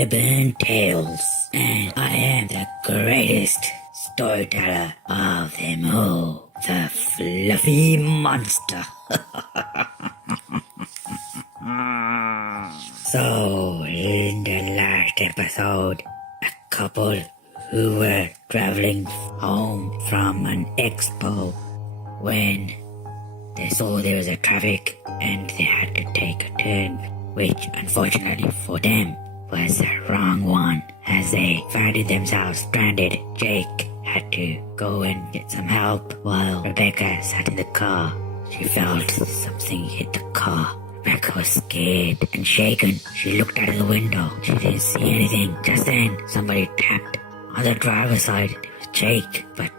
Urban Tales, and I am the greatest storyteller of them all, the Fluffy Monster. So, in the last episode, a couple who were traveling home from an expo when they saw there was a traffic and they had to take a turn, which unfortunately for them was the wrong one. As they found themselves stranded, Jake had to go and get some help while Rebecca sat in the car. She felt something hit the car. Rebecca was scared and shaken. She looked out of the window. She didn't see anything. Just then, somebody tapped on the driver's side. It was Jake. But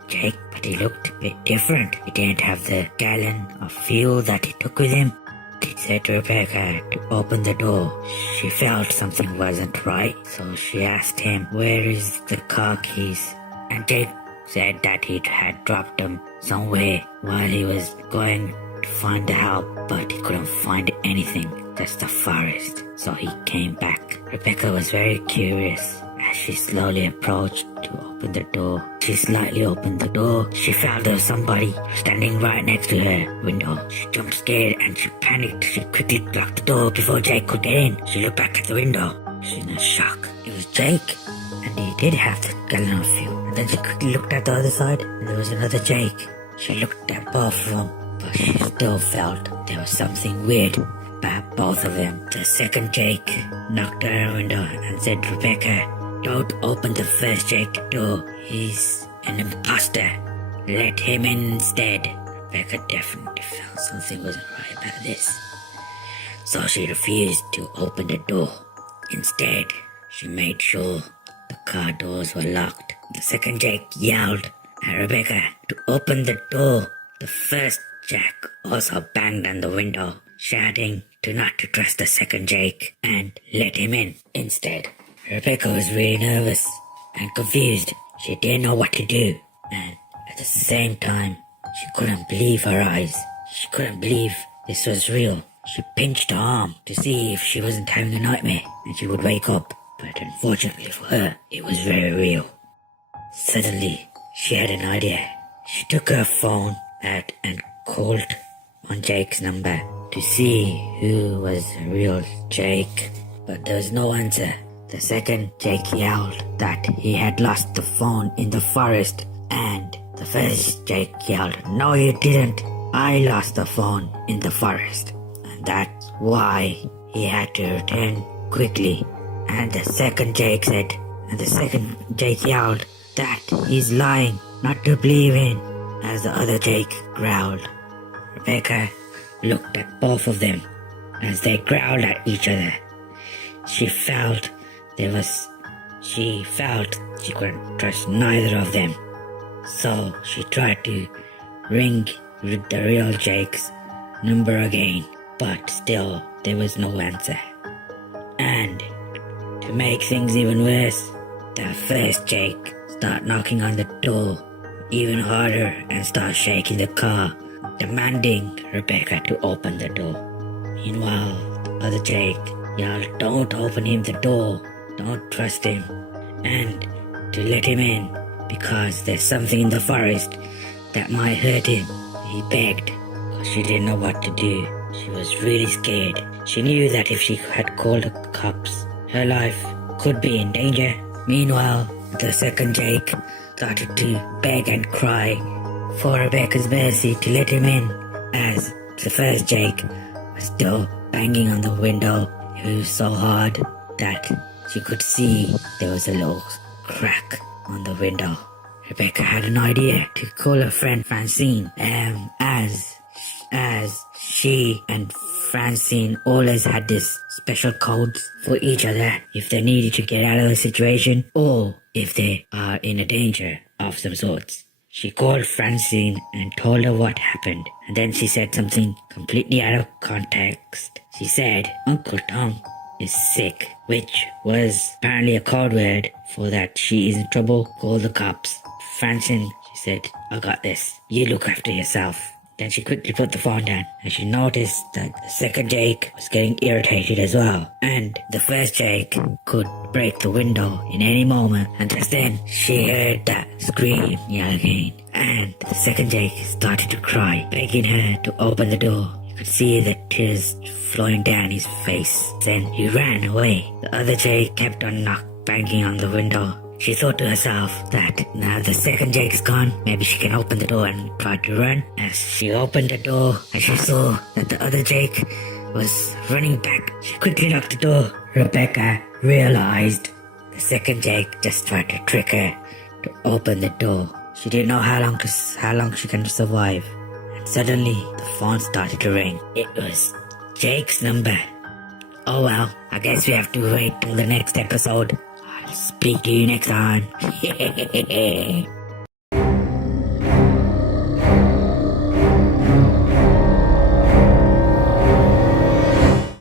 he looked a bit different. He didn't have the gallon of fuel that he took with him. He said to Rebecca to open the door. She felt something wasn't right, so she asked him, "Where is the car keys?" And Jake said that he had dropped them somewhere while he was going to find the help, but he couldn't find anything, just the forest. So he came back. Rebecca was very curious. As she slowly approached to open the door, she slightly opened the door. She felt there was somebody standing right next to her window. She jumped scared and she panicked. She quickly locked the door before Jake could get in. She looked back at the window. She was in a shock. It was Jake, and he did have the gallon of fuel. And then she quickly looked at the other side, and there was another Jake. She looked at both of them, but she still felt there was something weird about both of them. The second Jake knocked on her window and said, "Rebecca, don't open the first Jake door. He's an imposter. Let him in instead." Rebecca definitely felt something wasn't right about this, so she refused to open the door. Instead, she made sure the car doors were locked. The second Jake yelled at Rebecca to open the door. The first Jack also banged on the window, shouting not to trust the second Jake and let him in instead. Rebecca was really nervous and confused. She didn't know what to do, and at the same time, she couldn't believe her eyes. She couldn't believe this was real. She pinched her arm to see if she wasn't having a nightmare and she would wake up, but unfortunately for her, it was very real. Suddenly, she had an idea. She took her phone out and called on Jake's number to see who was the real Jake, but there was no answer. The second Jake yelled that he had lost the phone in the forest, and the first Jake yelled, "No, you didn't. I lost the phone in the forest." And that's why he had to return quickly. And the second Jake yelled that he's lying, not to believe in, as the other Jake growled. Rebecca looked at both of them as they growled at each other. She felt she couldn't trust neither of them. So she tried to ring the real Jake's number again, but still there was no answer. And to make things even worse, the first Jake started knocking on the door even harder and started shaking the car, demanding Rebecca to open the door. Meanwhile, the other Jake yelled, "Don't open him the door. Don't trust him, and to let him in because there's something in the forest that might hurt him." He begged because she didn't know what to do. She was really scared. She knew that if she had called the cops, her life could be in danger. Meanwhile, the second Jake started to beg and cry for Rebecca's mercy to let him in, as the first Jake was still banging on the window. It was so hard that she could see there was a little crack on the window. Rebecca had an idea to call her friend Francine, as she and Francine always had this special codes for each other if they needed to get out of the situation or if they are in a danger of some sorts. She called Francine and told her what happened, and then she said something completely out of context. She said, "Uncle Tom is sick," which was apparently a code word for that she is in trouble. Call the cops. Francine, she said, "I got this. You look after yourself." Then she quickly put the phone down and she noticed that the second Jake was getting irritated as well. And the first Jake could break the window in any moment. And just then she heard that scream yell again. And the second Jake started to cry, begging her to open the door. You could see the tears flowing down his face. Then he ran away. The other Jake kept on banging on the window. She thought to herself that now the second Jake is gone, maybe she can open the door and try to run. As she opened the door and she saw that the other Jake was running back, she quickly locked the door. Rebecca realized the second Jake just tried to trick her to open the door. She didn't know how long she can survive. And suddenly the phone started to ring. It was Jake's number. Oh well, I guess we have to wait till the next episode. I'll speak to you next time.